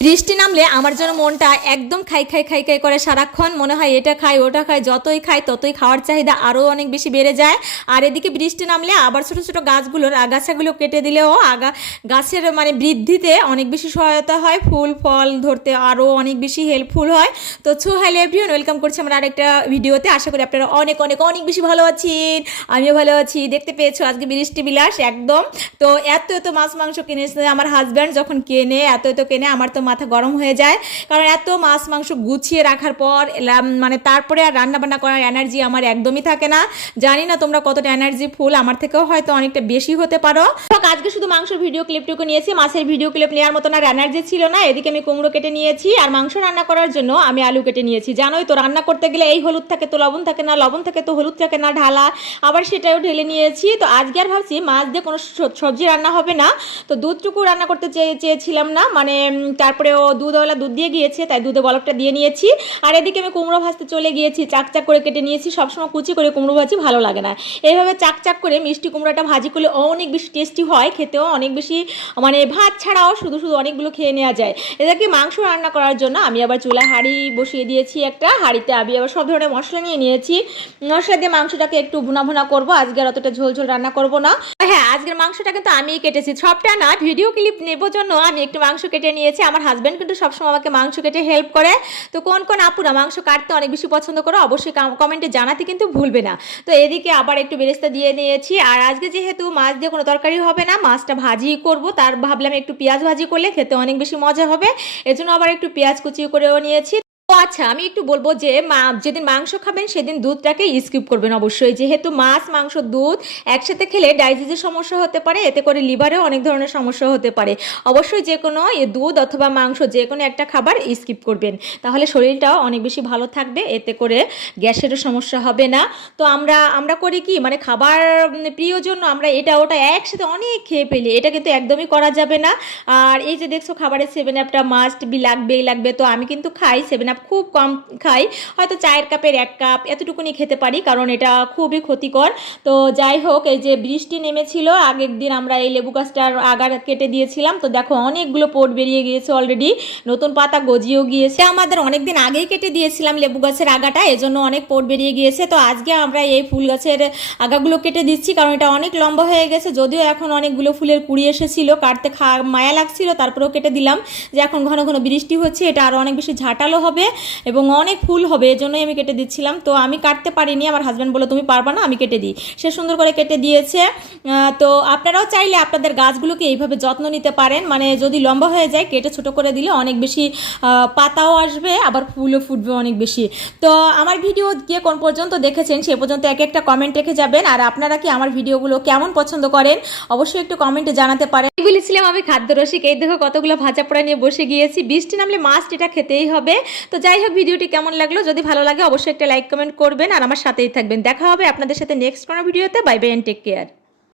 বৃষ্টি নামলে আমার জন্য মনটা একদম খাই খাই খাই খাই করে সারাক্ষণ মনে হয় এটা খাই, ওটা খাই, যতই খাই ততই খাওয়ার চাহিদা আরও অনেক বেশি বেড়ে যায়। আর এদিকে বৃষ্টি নামলে আবার ছোটো ছোটো গাছগুলোর আগাছাগুলো কেটে দিলেও আগা গাছের মানে বৃদ্ধিতে অনেক বেশি সহায়তা হয়। ফুল, ফল ধরতে আরও অনেক বেশি হেল্পফুল হয়। তো ছু হ্যালো এভরিওন ওয়েলকাম করছি আমরা আরেকটা ভিডিওতে আশা করি আপনারা অনেক অনেক অনেক বেশি ভালো আছেন। আমিও ভালো আছি। দেখতে পেয়েছ আজকে বৃষ্টি বিলাস একদম। তো এত এত মাছ, মাংস কিনেছে আমার হাজব্যান্ড যখন কেনে, এত এত কেনে, আমার তো মাথা গরম হয়ে যায়। কারণ এত মাছ মাংস গুছিয়ে রাখার পর মানে তারপরে আর রান্নাবান্না করার এনার্জি আমার একদমই থাকে না। জানি না তোমরা কতটা এনার্জি ফুল আমার থেকেও হয়তো অনেকটা বেশি হতে পারো। আজকে শুধু মাংসের ভিডিও ক্লিপটুকু নিয়েছি মাছের ভিডিও ক্লিপ নেওয়ার মতন আর এনার্জি ছিল না। এদিকে আমি কুমড়ো কেটে নিয়েছি আর মাংস রান্না করার জন্য আমি আলু কেটে নিয়েছি। জানোই তো রান্না করতে গেলে এই হলুদ থাকে তো লবণ থাকে না লবণ থাকে তো হলুদ থাকে না ঢালা। আবার সেটাও ঢেলে নিয়েছি। তো আজকে আর ভাবছি মাছ দিয়ে কোনো সবজি রান্না হবে না। তো দুধটুকু রান্না করতে চেয়ে চেয়েছিলাম না। মানে উম, তারপরে ও দুধওয়ালা দুধ দিয়ে গিয়েছে, তাই দুধে বলকটা দিয়ে নিয়েছি। আর এদিকে আমি কুমড়ো ভাজতে চলে গিয়েছি চাক চাক করে কেটে নিয়েছি, সবসময় কুচি করে কুমড়ো ভাজি ভালো লাগে না। এইভাবে চাক চাক করে মিষ্টি কুমড়োটা ভাজি করলে অনেক বেশি টেস্টি হয়, খেতেও অনেক বেশি মানে ভাত ছাড়াও শুধু শুধু অনেকগুলো খেয়ে নেওয়া যায়। এদেরকে মাংস রান্না করার জন্য আমি আবার চুলায় হাঁড়ি বসিয়ে দিয়েছি একটা, হাঁড়িতে আমি আবার সব ধরনের মশলা নিয়ে নিয়েছি। মশলা দিয়ে মাংসটাকে একটু ভুনা ভুনা করব, আজকে আর অতটা ঝোল ঝোল রান্না করব না। হ্যাঁ আজকের মাংসটা কিন্তু আমিই কেটেছি, সবটা না, ভিডিও ক্লিপ নেব জন্য আমি একটু মাংস কেটে নিয়েছি, আমার হাজব্যান্ড কিন্তু সবসময় আমাকে মাংস কেটে হেল্প করে। তো কোন কোন আপুরা মাংস কাটতে অনেক বেশি পছন্দ করো, অবশ্যই কমেন্টে জানাতে কিন্তু ভুলবে না। তো এদিকে আবার একটু বেরেস্তা দিয়ে নিয়েছি। আর আজকে যেহেতু মাছ দিয়ে কোনো তরকারি হবে না, মাছটা ভাজি করব। তার ভাবলাম একটু পেঁয়াজ ভাজি করলে খেতে অনেক বেশি মজা হবে। এজন্য আবার একটু পেঁয়াজ কুচি করেও নিয়েছি। তো আচ্ছা আমি একটু বলব যে মা, যেদিন মাংস খাবেন সেদিন দুধটাকে স্কিপ করবেন অবশ্যই। যেহেতু মাছ, মাংস, দুধ একসাথে খেলে ডাইজেস্টের সমস্যা হতে পারে, এতে করে লিভারেও অনেক ধরনের সমস্যা হতে পারে। অবশ্যই যে কোনো দুধ অথবা মাংস যে কোনো একটা খাবার স্কিপ করবেন। তাহলে শরীরটাও অনেক বেশি ভালো থাকবে, এতে করে গ্যাসেরও সমস্যা হবে না। তো আমরা আমরা করি কি মানে খাবার প্রিয় জন্য আমরা এটা ওটা একসাথে অনেক খেয়ে ফেলি, এটা কিন্তু একদমই করা যাবে না। আর এই যে দেখছ, খাবারের সেভেন আপটা মাস্ট বি লাগবেই লাগবে। তো আমি কিন্তু খাই সেভেন খুব কম খাই। হয়তো চায়ের কাপের এক কাপ এতটুকুনি খেতে পারি, কারণ এটা খুবই ক্ষতিকর। তো যাই হোক, এই যে বৃষ্টি নেমেছিল, আগের দিন আমরা এই লেবু গাছটার আগার কেটে দিয়েছিলাম। তো দেখো, অনেকগুলো পোট বেরিয়ে গিয়েছে অলরেডি নতুন পাতা গজিয়েও গিয়েছে। আমাদের অনেক দিন আগেই কেটে দিয়েছিলাম লেবু গাছের আগাটা, এজন্য অনেক পোট বেরিয়ে গিয়েছে। তো আজকে আমরা এই ফুল গাছের আগাগুলো কেটে দিচ্ছি, কারণ এটা অনেক লম্বা হয়ে গেছে। যদিও এখন অনেকগুলো ফুলের কুড়ি এসেছিল, কাটতে খা, মায়া লাগছিল, তারপরেও কেটে দিলাম। যে এখন ঘন ঘন বৃষ্টি হচ্ছে, এটা আরও অনেক বেশি ঝাঁটালো হবে। এবং অনেক ফুল হবে, এজন্যই আমি কেটে দিচ্ছিলাম। তো আমি কাটতে পারিনি, আমার হাজব্যান্ড বলল, তুমি পারবা না, আমি কেটে দিই। সে সুন্দর করে কেটে দিয়েছে। তো আপনারাও চাইলে আপনাদের গাছগুলোকে এইভাবে যত্ন নিতে পারেন। মানে যদি লম্বা হয়ে যায়, কেটে ছোট করে দিলে অনেক বেশি পাতাও আসবে, আবার ফুলও ফুটবে অনেক বেশি। তো আমার ভিডিও গিয়ে কোন পর্যন্ত দেখেছেন, সে পর্যন্ত এক একটা কমেন্ট রেখে যাবেন। আর আপনারা কি আমার ভিডিওগুলো কেমন পছন্দ করেন, অবশ্যই একটু কমেন্টে জানাতে পারেন। বলেছিলাম আমি খাদ্য রসিক এই দেখো কতগুলো ভাজা পোড়া নিয়ে বসে গিয়েছি। বৃষ্টি নামলে মাছ এটা খেতেই হবে। তো যাই হোক, ভিডিওটি কেমন লাগল? যদি ভালো লাগে, অবশ্যই একটা লাইক, কমেন্ট করবেন। আর আমার সাথেই থাকবেন। দেখা হবে আপনাদের সাথে নেক্সট কোনো ভিডিওতে। Bye bye and take care